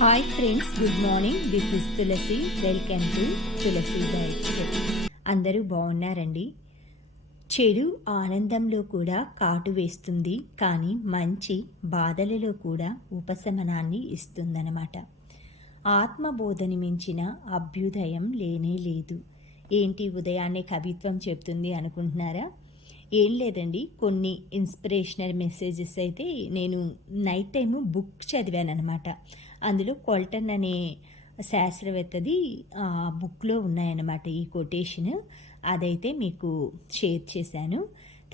Hi friends, good morning. This is Tulasi. Welcome to Tulasi diets. అందరూ బాగున్నారండి. చెడు ఆనందంలో కూడా కాటు వేస్తుంది, కానీ మంచి బాధలలో కూడా ఉపశమనాన్ని ఇస్తుందన్నమాట. ఆత్మబోధని మించిన అభ్యుదయం లేనే లేదు. ఏంటి ఉదయాన్నే కవిత్వం చెప్తుంది అనుకుంటున్నారా? ఏం లేదండి, కొన్ని ఇన్స్పిరేషనల్ మెసేజెస్ అయితే నేను నైట్ టైము బుక్ చదివాను అనమాట. అందులో కోల్టన్ అనే శాస్త్రవేత్తది బుక్లో ఉన్నాయన్నమాట ఈ కొటేషన్. అదైతే మీకు షేర్ చేశాను.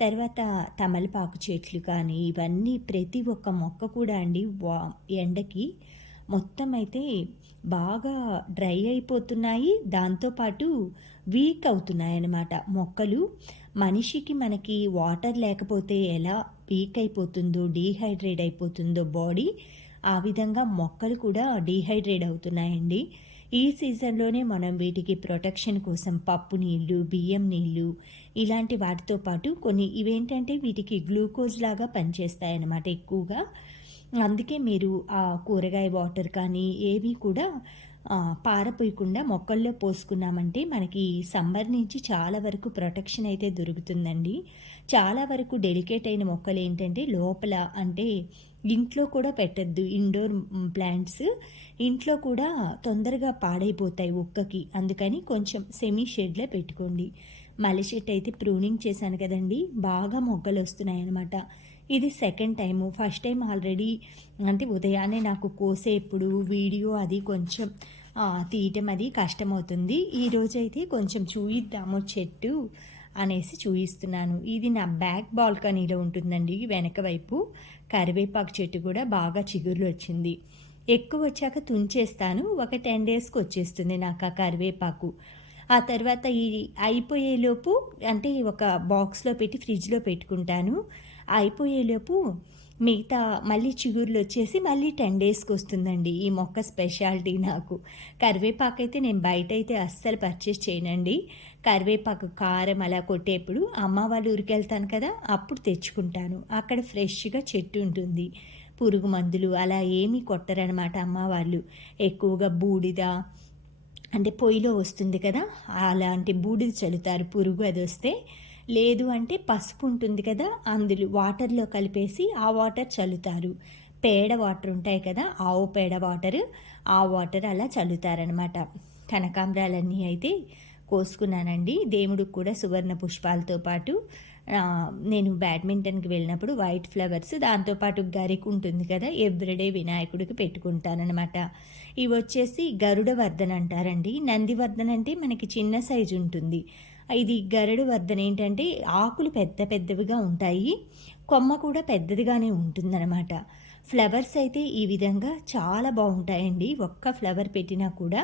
తర్వాత తమలపాకు చెట్లు కానీ ఇవన్నీ ప్రతి ఒక్క మొక్క కూడా అండి ఎండకి మొత్తం అయితే బాగా డ్రై అయిపోతున్నాయి. దాంతోపాటు వీక్ అవుతున్నాయి అన్నమాట మొక్కలు. మనిషికి మనకి వాటర్ లేకపోతే ఎలా వీక్ అయిపోతుందో, డీహైడ్రేట్ అయిపోతుందో బాడీ, ఆ విధంగా మొక్కలు కూడా డీహైడ్రేట్ అవుతున్నాయండి. ఈ సీజన్లోనే మనం వీటికి ప్రొటెక్షన్ కోసం పప్పు నీళ్ళు, బియ్యం నీళ్ళు ఇలాంటి వాటితో పాటు కొన్ని ఇవేంటంటే వీటికి గ్లూకోజ్ లాగా పనిచేస్తాయన్నమాట ఎక్కువగా. అందుకే మీరు ఆ కూరగాయ వాటర్ కానీ ఏవి కూడా పారపోయకుండా మొక్కల్లో పోసుకున్నామంటే మనకి సమ్మర్ నుంచి చాలా వరకు ప్రొటెక్షన్ అయితే దొరుకుతుందండి. చాలా వరకు డెలికేట్ అయిన మొక్కలు ఏంటంటే లోపల అంటే ఇంట్లో కూడా పెట్టద్దు. ఇండోర్ ప్లాంట్స్ ఇంట్లో కూడా తొందరగా పాడైపోతాయి ఉక్కకి. అందుకని కొంచెం సెమీ షెడ్లో పెట్టుకోండి. మల్లె చెట్టు అయితే ప్రూనింగ్ చేశాను కదండి, బాగా మొగ్గలు వస్తున్నాయి అన్నమాట. ఇది second time. First time already అంటే ఉదయాన్నే నాకు కోసేప్పుడు వీడియో అది కొంచెం తీయటం అది కష్టమవుతుంది. ఈరోజైతే కొంచెం చూయిద్దాము చెట్టు అనేసి చూయిస్తున్నాను. ఇది నా బ్యాక్ బాల్కనీలో ఉంటుందండి. వెనక వైపు కరివేపాకు చెట్టు కూడా బాగా చిగుర్లు వచ్చింది. ఎక్కువ వచ్చాక తుంచేస్తాను. ఒక 10 డేస్కి వచ్చేస్తుంది నాకు ఆ కరివేపాకు. ఆ తర్వాత ఈ అయిపోయేలోపు అంటే ఒక బాక్స్లో పెట్టి ఫ్రిడ్జ్లో పెట్టుకుంటాను. అయిపోయేలోపు మిగతా మళ్ళీ చిగుర్లు వచ్చేసి మళ్ళీ 10 డేస్కి వస్తుందండి. ఈ మొక్క స్పెషాలిటీ నాకు. కరివేపాకు అయితే నేను బయట అయితే అస్సలు పర్చేస్ చేయనండి. కరివేపాకు కారం అలా కొట్టేప్పుడు అమ్మ వాళ్ళ ఊరికి వెళ్తాను కదా, అప్పుడు తెచ్చుకుంటాను. అక్కడ ఫ్రెష్గా చెట్టు ఉంటుంది. పురుగు మందులు అలా ఏమీ కొట్టరనమాట అమ్మ వాళ్ళు. ఎక్కువగా బూడిద అంటే పొయ్యిలో వస్తుంది కదా, అలాంటి బూడిద చల్లుతారు పురుగు అది వస్తే. లేదు అంటే పసుపు ఉంటుంది కదా, అందులో వాటర్లో కలిపేసి ఆ వాటర్ చల్లుతారు. పేడ వాటర్ ఉంటాయి కదా, ఆవు పేడ వాటర్, ఆ వాటర్ అలా చల్లుతారనమాట. కనకాంబరాలన్నీ అయితే కోసుకున్నానండి. దేవుడికి కూడా సువర్ణ పుష్పాలతో పాటు నేను బ్యాడ్మింటన్కి వెళ్ళినప్పుడు వైట్ ఫ్లవర్స్, దాంతోపాటు గరికి ఉంటుంది కదా, ఎవ్రీడే వినాయకుడికి పెట్టుకుంటానమాట. ఇవి వచ్చేసి గరుడ వర్ధన అంటారండి. నందివర్ధన అంటే మనకి చిన్న సైజు ఉంటుంది. ఇది గరుడ వర్ధన ఏంటంటే ఆకులు పెద్ద పెద్దవిగా ఉంటాయి, కొమ్మ కూడా పెద్దదిగానే ఉంటుందన్నమాట. ఫ్లవర్స్ అయితే ఈ విధంగా చాలా బాగుంటాయండి. ఒక్క ఫ్లవర్ పెట్టినా కూడా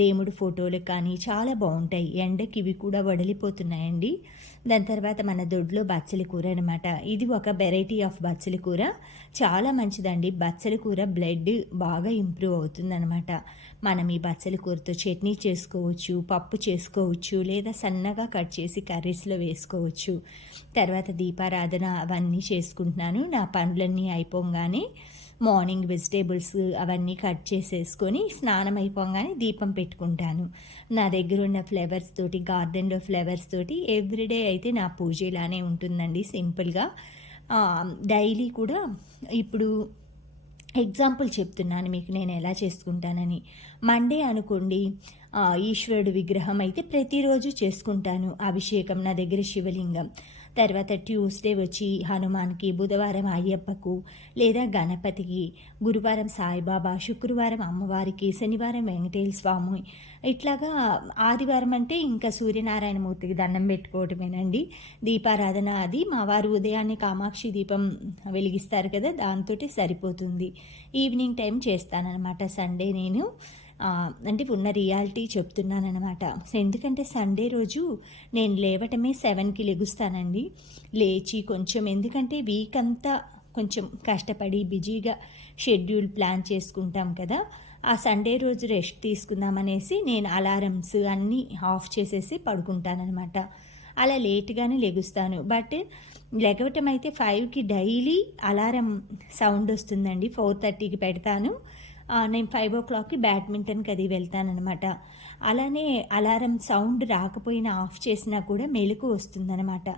దేవుడి ఫోటోలు కానీ చాలా బాగుంటాయి. ఎండకి ఇవి కూడా వడిలిపోతున్నాయండి. దాని తర్వాత మన దొడ్లో బచ్చలి కూర అనమాట. ఇది ఒక వెరైటీ ఆఫ్ బచ్చలి కూర, చాలా మంచిదండి. బచ్చలి కూర బ్లడ్ బాగా ఇంప్రూవ్ అవుతుందన్నమాట. మనం ఈ బచ్చలి కూరతో చట్నీ చేసుకోవచ్చు, పప్పు చేసుకోవచ్చు, లేదా సన్నగా కట్ చేసి కర్రీస్లో వేసుకోవచ్చు. తర్వాత దీపారాధన అవన్నీ చేసుకుంటున్నాను. నా పనులన్నీ అయిపోగానే మార్నింగ్ వెజిటేబుల్స్ అవన్నీ కట్ చేసేసుకొని స్నానం అయిపోగానే దీపం పెట్టుకుంటాను. నా దగ్గర ఉన్న ఫ్లవర్స్ తోటి, గార్డెన్లో ఫ్లవర్స్ తోటి ఎవ్రీడే అయితే నా పూజ ఇలానే ఉంటుందండి సింపుల్గా. డైలీ కూడా ఇప్పుడు ఎగ్జాంపుల్ చెప్తున్నాను మీకు నేను ఎలా చేసుకుంటానని. మండే అనుకోండి, ఈశ్వరుడు విగ్రహం అయితే ప్రతిరోజు చేసుకుంటాను అభిషేకం, నా దగ్గర శివలింగం. తర్వాత ట్యూస్డే వచ్చి హనుమాన్కి, బుధవారం అయ్యప్పకు లేదా గణపతికి, గురువారం సాయిబాబా, శుక్రవారం అమ్మవారికి, శనివారం వెంకటేశ్వర స్వామి, ఇట్లాగా ఆదివారం అంటే ఇంకా సూర్యనారాయణమూర్తికి దండం పెట్టుకోవటమేనండి. దీపారాధన అది మా వారు ఉదయాన్నే కామాక్షి దీపం వెలిగిస్తారు కదా, దాంతో సరిపోతుంది. ఈవినింగ్ టైం చేస్తానన్నమాట సండే నేను. అంటే ఉన్న రియాలిటీ చెప్తున్నానమాట. ఎందుకంటే సండే రోజు నేను లేవటమే 7కి లెగుస్తానండి. లేచి కొంచెం, ఎందుకంటే వీక్ అంతా కొంచెం కష్టపడి బిజీగా షెడ్యూల్ ప్లాన్ చేసుకుంటాం కదా, ఆ సండే రోజు రెస్ట్ తీసుకుందామనేసి నేను అలారమ్స్ అన్నీ ఆఫ్ చేసేసి పడుకుంటానమాట. అలా లేట్గానే లెగుస్తాను. బట్ లెగవటం అయితే 5కి డైలీ అలారం సౌండ్ వస్తుందండి. 4:30కి పెడతాను. నేను 5:00కి బ్యాడ్మింటన్‌కి అది వెళ్తాననమాట. అలానే అలారం సౌండ్ రాకపోయినా ఆఫ్ చేసినా కూడా మెలుకువ వస్తుందనమాట.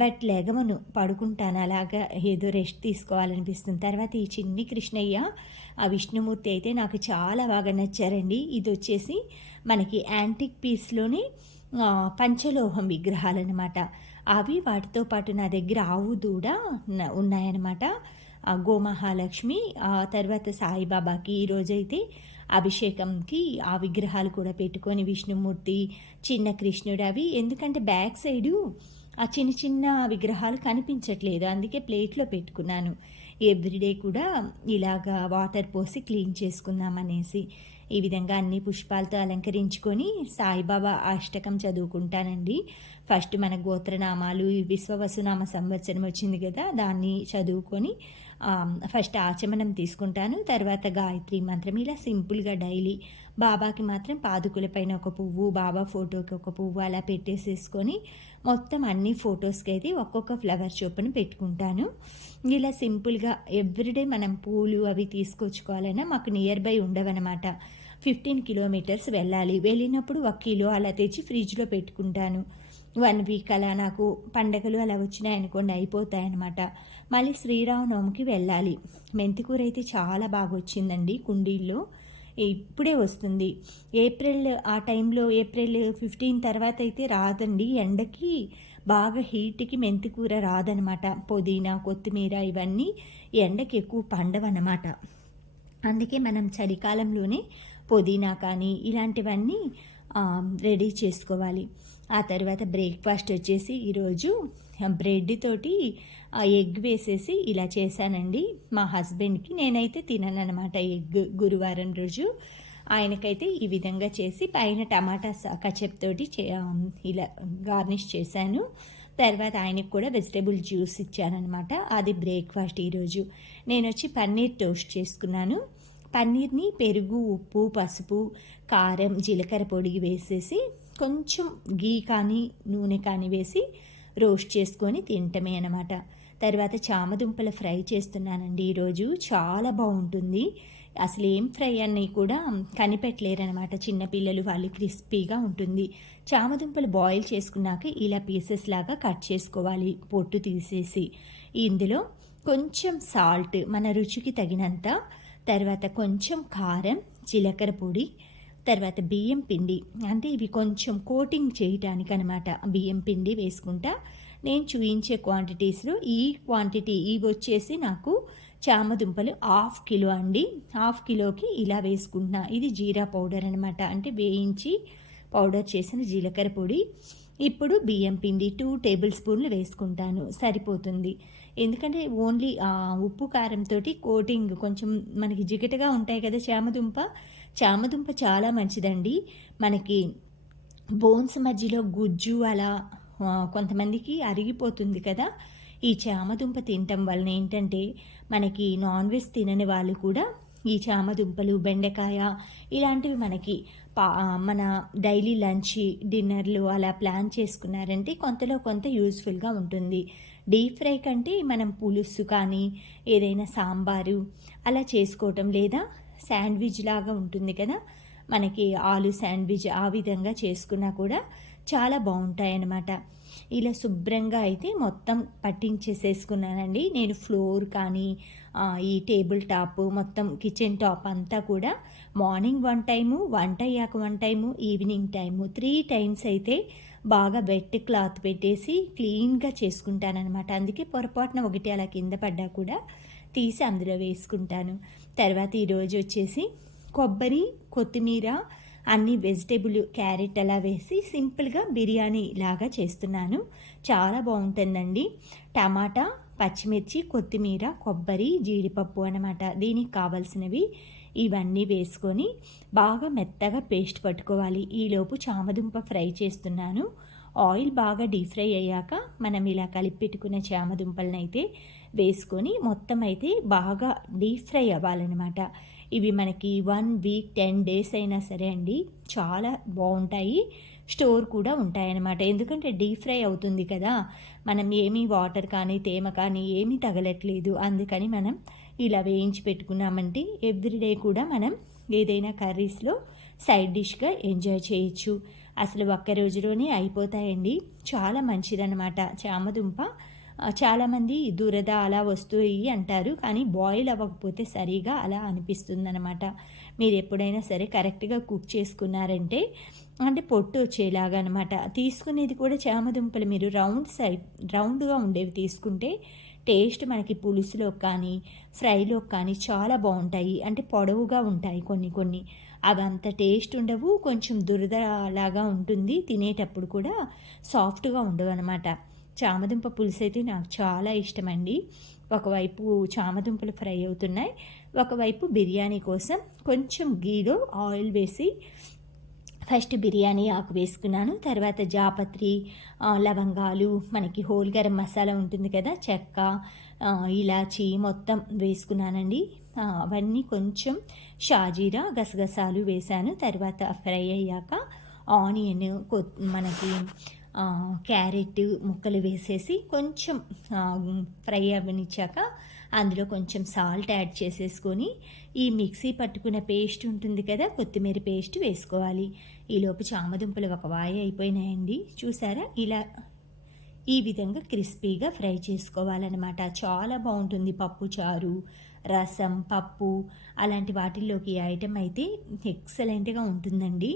బట్ లెగవను, పడుకుంటాను. అలాగా ఏదో రెస్ట్ తీసుకోవాలనిపిస్తుంది. తర్వాత ఈ చిన్ని కృష్ణయ్య, ఆ విష్ణుమూర్తి అయితే నాకు చాలా బాగా నచ్చారండి. ఇదొచ్చేసి మనకి యాంటిక్ పీస్‌లోనే పంచలోహం విగ్రహాలనమాట. అవి వాటితో పాటు నా దగ్గర ఆవు దూడ ఉన్నాయన్నమాట. గోమహాలక్ష్మి, తర్వాత సాయిబాబాకి ఈరోజైతే అభిషేకంకి ఆ విగ్రహాలు కూడా పెట్టుకొని విష్ణుమూర్తి, చిన్న కృష్ణుడు అవి ఎందుకంటే బ్యాక్ సైడు ఆ చిన్న చిన్న విగ్రహాలు కనిపించట్లేదు. అందుకే ప్లేట్‌లో పెట్టుకున్నాను. ఎవ్రీడే కూడా ఇలాగా వాటర్ పోసి క్లీన్ చేసుకుందామనేసి. ఈ విధంగా అన్ని పుష్పాలతో అలంకరించుకొని సాయిబాబా అష్టకం చదువుకుంటానండి. ఫస్ట్ మన గోత్రనామాలు, విశ్వవసునామ సంవత్సరం వచ్చింది కదా! దాన్ని చదువుకొని ఫస్ట్ ఆచమనం తీసుకుంటాను. తర్వాత గాయత్రి మంత్రం ఇలా సింపుల్‌గా డైలీ బాబాకి మాత్రం పాదుకుల పైన ఒక పువ్వు, బాబా ఫోటోకి ఒక పువ్వు అలా పెట్టేసేసుకొని మొత్తం అన్ని ఫొటోస్‌కి అయితే ఒక్కొక్క ఫ్లవర్ చొప్పున పెట్టుకుంటాను. ఇలా సింపుల్‌గా ఎవ్రీడే మనం పూలు అవి తీసుకొచ్చుకోవాలన్నా మాకు నియర్ బై ఉండవనమాట. 15 కిలోమీటర్స్ వెళ్ళాలి. వెళ్ళినప్పుడు 1 కిలో అలా తెచ్చి ఫ్రిడ్జ్‌లో పెట్టుకుంటాను. 1 వీక్ అలా నాకు పండగలు అలా వచ్చినాయనుకోండి అయిపోతాయన్నమాట. మళ్ళీ శ్రీరామనవమికి వెళ్ళాలి. మెంతికూర అయితే చాలా బాగా వచ్చిందండి కుండీల్లో. ఇప్పుడే వస్తుంది. ఏప్రిల్ ఆ టైంలో ఏప్రిల్ 15 తర్వాత అయితే రాదండి. ఎండకి బాగా హీట్‌కి మెంతికూర రాదనమాట. పుదీనా, కొత్తిమీర ఇవన్నీ ఎండకి ఎక్కువ పండవన్నమాట. అందుకే మనం చలికాలంలోనే పుదీనా కానీ ఇలాంటివన్నీ రెడీ చేసుకోవాలి. ఆ తర్వాత బ్రేక్‌ఫాస్ట్ వచ్చేసి ఈరోజు బ్రెడ్ తోటి ఎగ్ వేసేసి ఇలా చేశానండి మా హస్బెండ్‌కి. నేనైతే తినననమాట ఎగ్ గురువారం రోజు. ఆయనకైతే ఈ విధంగా చేసి పైన టమాటా కచప్ తోటి ఇలా గార్నిష్ చేశాను. తర్వాత ఆయనకి కూడా వెజిటబుల్ జ్యూస్ ఇచ్చాననమాట. అది బ్రేక్‌ఫాస్ట్ ఈరోజు. నేనొచ్చి పన్నీర్ టోస్ట్ చేసుకున్నాను. పన్నీర్‌ని పెరుగు, ఉప్పు, పసుపు, కారం, జీలకర్ర పొడి వేసేసి కొంచెం గీ కానీ నూనె కానీ వేసి రోస్ట్ చేసుకొని తినటమే అనమాట. తర్వాత చామదుంపల ఫ్రై చేస్తున్నానండి ఈరోజు. చాలా బాగుంటుంది. అసలు ఏం ఫ్రై అన్నీ కూడా కనిపెట్టలేరనమాట చిన్నపిల్లలు, వాళ్ళు క్రిస్పీగా ఉంటుంది. చామదుంపలు బాయిల్ చేసుకున్నాక ఇలా పీసెస్ లాగా కట్ చేసుకోవాలి పొట్టు తీసేసి. ఇందులో కొంచెం సాల్ట్ మన రుచికి తగినంత, తర్వాత కొంచెం కారం, జీలకర్ర పొడి, తర్వాత బియ్యం పిండి, అంటే ఇవి కొంచెం కోటింగ్ చేయటానికి అనమాట బియ్యం పిండి వేసుకుంటా. నేను చూయించే క్వాంటిటీస్లో ఈ క్వాంటిటీ ఇవి వచ్చేసి నాకు చామదుంపలు 1/2 కిలో అండి. 1/2 కిలోకి ఇలా వేసుకుంటున్నా. ఇది జీరా పౌడర్ అనమాట, అంటే వేయించి పౌడర్ చేసిన జీలకర్ర పొడి. ఇప్పుడు బియ్యం పిండి 2 టేబుల్ స్పూన్లు వేసుకుంటాను, సరిపోతుంది. ఎందుకంటే ఓన్లీ ఉప్పు కారంతో కోటింగ్ కొంచెం మనకి జిగటగా ఉంటాయి కదా చామదుంప. చామదుంప చాలా మంచిదండి. మనకి బోన్స్ మధ్యలో గుజ్జు అలా కొంతమందికి అరిగిపోతుంది కదా. ఈ చామదుంప తినటం వలన ఏంటంటే మనకి నాన్ వెజ్ తినని వాళ్ళు కూడా ఈ చామదుంపలు, బెండకాయ ఇలాంటివి మనకి మన డైలీ లంచ్, డిన్నర్లు అలా ప్లాన్ చేసుకున్నారంటే కొంతలో కొంత యూజ్ఫుల్గా ఉంటుంది. డీప్ ఫ్రై కంటే మనం పులుసు కానీ ఏదైనా సాంబారు అలా చేసుకోవటం, లేదా శాండ్విచ్ లాగా ఉంటుంది కదా మనకి ఆలు శాండ్విచ్, ఆ విధంగా చేసుకున్నా కూడా చాలా బాగుంటాయి అన్నమాట. ఇలా శుభ్రంగా అయితే మొత్తం పట్టించేసేసుకున్నానండి. నేను ఫ్లోర్ కానీ ఈ టేబుల్ టాప్, మొత్తం కిచెన్ టాప్ అంతా కూడా మార్నింగ్ 1 టైము, వంట అయ్యాక 1 టైము, ఈవినింగ్ టైము 3 టైమ్స్ అయితే బాగా వెట్ క్లాత్ పెట్టేసి క్లీన్గా చేసుకుంటానన్నమాట. అందుకే పొరపాటున ఒకటి అలా కింద పడ్డా కూడా తీసి అందులో వేసుకుంటాను. తర్వాత ఈరోజు వచ్చేసి కొబ్బరి, కొత్తిమీర, అన్ని వెజిటేబుల్, క్యారెట్ అలా వేసి సింపుల్గా బిర్యానీ లాగా చేస్తున్నాను. చాలా బాగుంటుందండి. టమాటా, పచ్చిమిర్చి, కొత్తిమీర, కొబ్బరి, జీడిపప్పు అనమాట. దీనికి కావాల్సినవి ఇవన్నీ వేసుకొని బాగా మెత్తగా పేస్ట్ పట్టుకోవాలి. ఈలోపు చామదుంప ఫ్రై చేస్తున్నాను. ఆయిల్ బాగా డీప్ ఫ్రై అయ్యాక మనం ఇలా కలిపి పెట్టుకున్న చామదుంపలను అయితే వేసుకొని మొత్తం అయితే బాగా డీప్ ఫ్రై అవ్వాలన్నమాట. ఇవి మనకి 1 వీక్ 10 డేస్ అయినా సరే అండి చాలా బాగుంటాయి. స్టోర్ కూడా ఉంటాయన్నమాట. ఎందుకంటే డీప్ ఫ్రై అవుతుంది కదా, మనం ఏమీ వాటర్ కానీ తేమ కానీ ఏమీ తగలట్లేదు. అందుకని మనం ఇలా వేయించి పెట్టుకున్నామంటే ఎవ్రీడే కూడా మనం ఏదైనా కర్రీస్లో సైడ్ డిష్గా ఎంజాయ్ చేయొచ్చు. అసలు ఒక్క రోజులోనే అయిపోతాయండి. చాలా మంచిదన్నమాట చామదుంప. చాలామంది దురద అలా వస్తాయి అంటారు, కానీ బాయిల్ అవ్వకపోతే సరిగా అలా అనిపిస్తుందన్నమాట. మీరు ఎప్పుడైనా సరే కరెక్ట్గా కుక్ చేసుకున్నారంటే అంటే పొట్టు వచ్చేలాగా అనమాట. తీసుకునేది కూడా చామదుంపలు మీరు రౌండ్గా ఉండేవి తీసుకుంటే టేస్ట్ మనకి పులుసులో కానీ ఫ్రైలో కానీ చాలా బాగుంటాయి. అంటే పొడవుగా ఉంటాయి కొన్ని అవి అంత టేస్ట్ ఉండవు, కొంచెం దురద లాగా ఉంటుంది, తినేటప్పుడు కూడా సాఫ్ట్గా ఉండవు అనమాట. చామదుంప పులుసు అయితే నాకు చాలా ఇష్టమండి. ఒకవైపు చామదుంపలు ఫ్రై అవుతున్నాయి, ఒకవైపు బిర్యానీ కోసం కొంచెం గీలో ఆయిల్ వేసి ఫస్ట్ బిర్యానీ ఆకు వేసుకున్నాను, తర్వాత జాపత్రి, లవంగాలు, మనకి హోల్ గరం మసాలా ఉంటుంది కదా, చెక్క, ఇలాచి మొత్తం వేసుకున్నానండి. అవన్నీ కొంచెం షాజీరా, గసగసాలు వేశాను. తర్వాత ఫ్రై అయ్యాక ఆనియన్, మనకి క్యారెట్ ముక్కలు వేసేసి కొంచెం ఫ్రై అవ్వనిచ్చాక అందులో కొంచెం సాల్ట్ యాడ్ చేసేసుకొని ఈ మిక్సీ పట్టుకున్న పేస్ట్ ఉంటుంది కదా, కొత్తిమీర పేస్ట్ వేసుకోవాలి. ఈలోపు చామదుంపలు ఒక వాయి అయిపోయినాయండి. చూసారా, ఇలా ఈ విధంగా క్రిస్పీగా ఫ్రై చేసుకోవాలన్నమాట. చాలా బాగుంటుంది. పప్పు చారు, రసం, పప్పు అలాంటి వాటిల్లోకి ఈ ఐటెం అయితే ఎక్సలెంట్గా ఉంటుందండి.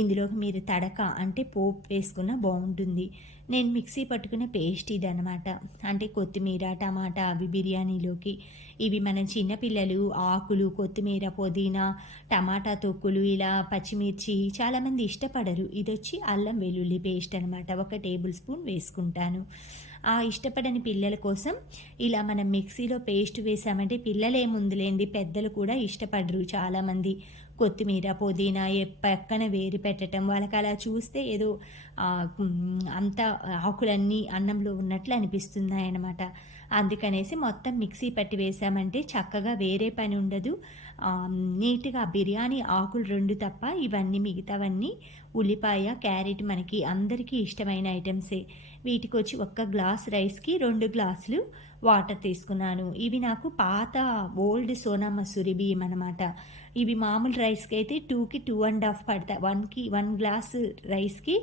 ఇందులోకి మీరు తడక అంటే పోపు వేసుకున్న బాగుంటుంది. నేను మిక్సీ పట్టుకున్న పేస్ట్ ఇదనమాట. అంటే కొత్తిమీర, టమాటా అవి బిర్యానీలోకి. ఇవి మన చిన్నపిల్లలు ఆకులు, కొత్తిమీర, పుదీనా, టమాటా తొక్కులు, ఇలా పచ్చిమిర్చి చాలామంది ఇష్టపడరు. ఇది వచ్చి అల్లం వెల్లుల్లి పేస్ట్ అనమాట. 1 టేబుల్ స్పూన్ వేసుకుంటాను. ఆ ఇష్టపడని పిల్లల కోసం ఇలా మనం మిక్సీలో పేస్ట్ వేసామంటే పిల్లలేముందులేండి, పెద్దలు కూడా ఇష్టపడరు చాలామంది. కొత్తిమీర, పుదీనా పక్కన వేరు పెట్టడం, వాళ్ళకి అలా చూస్తే ఏదో అంత ఆకులన్నీ అన్నంలో ఉన్నట్లు అనిపిస్తున్నాయి అన్నమాట. అందుకనేసి మొత్తం మిక్సీ పట్టి వేసామంటే చక్కగా వేరే పని ఉండదు. నీట్గా బిర్యానీ ఆకులు 2 తప్ప ఇవన్నీ మిగతావన్నీ ఉల్లిపాయ, క్యారెట్ మనకి అందరికీ ఇష్టమైన ఐటమ్సే. వీటికి వచ్చి 1 గ్లాస్ రైస్కి 2 గ్లాసులు వాటర్ తీసుకున్నాను. ఇవి నాకు పాత ఓల్డ్ సోనా మసూరి బియ్యం అనమాట. ఇవి మామూలు రైస్కి అయితే 2కి 2.5 పడతాయి. 1 గ్లాస్ రైస్కి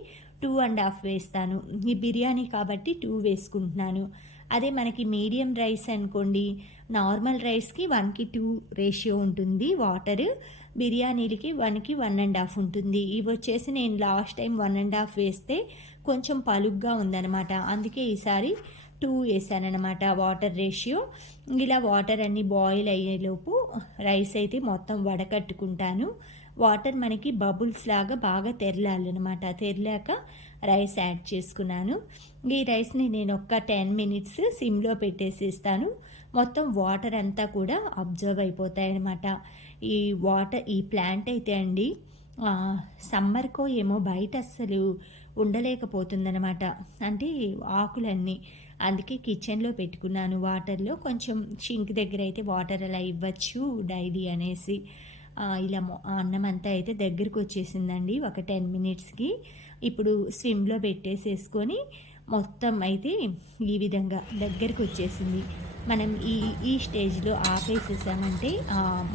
2.5 వేస్తాను. ఈ బిర్యానీ కాబట్టి 2 వేసుకుంటున్నాను. అదే మనకి మీడియం రైస్ అనుకోండి, నార్మల్ రైస్కి 1:2 రేషియో ఉంటుంది వాటర్. బిర్యానీలకి 1కి 1.5 ఉంటుంది. ఇవి వచ్చేసి నేను లాస్ట్ టైం 1.5 వేస్తే కొంచెం పలుగ్గా ఉందన్నమాట. అందుకే ఈసారి 2 వేసానమాట వాటర్ రేషియో. ఇలా వాటర్ అన్నీ బాయిల్ అయ్యేలోపు రైస్ అయితే మొత్తం వడకట్టుకుంటాను. వాటర్ మనకి బబుల్స్ లాగా బాగా తెరలాలన్నమాట. తెరలాక రైస్ యాడ్ చేసుకున్నాను. ఈ రైస్ని నేను ఒక 10 మినిట్స్ సిమ్లో పెట్టేసిస్తాను. మొత్తం వాటర్ అంతా కూడా అబ్జర్వ్ అయిపోతాయి అన్నమాట. ఈ ప్లాంట్ అయితే అండి సమ్మర్కో ఏమో బయట అస్సలు ఉండలేకపోతుందన్నమాట. అంటే ఆకులన్నీ. అందుకే కిచెన్లో పెట్టుకున్నాను వాటర్లో. కొంచెం షింక్ దగ్గర అయితే వాటర్ అలా ఇవ్వచ్చు డైలీ అనేసి. ఇలా అన్నం అంతా అయితే దగ్గరకు వచ్చేసిందండి ఒక 10 మినిట్స్కి. ఇప్పుడు స్విమ్లో పెట్టేసేసుకొని మొత్తం అయితే ఈ విధంగా దగ్గరకు వచ్చేసింది. మనం ఈ స్టేజ్లో ఆపేసేసామంటే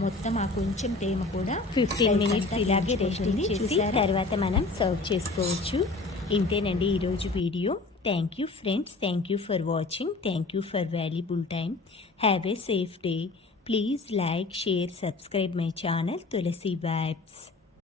మొత్తం ఆ కొంచెం తేమ కూడా 15 మినిట్స్ ఇలాగే రెస్ట్ చేసి తర్వాత మనం సర్వ్ చేసుకోవచ్చు. ఇంతేనండి ఈరోజు video. Thank you friends. Thank you for watching. Thank you for valuable time. Have a safe day. Please like, share, subscribe my channel Tulasi Vibes.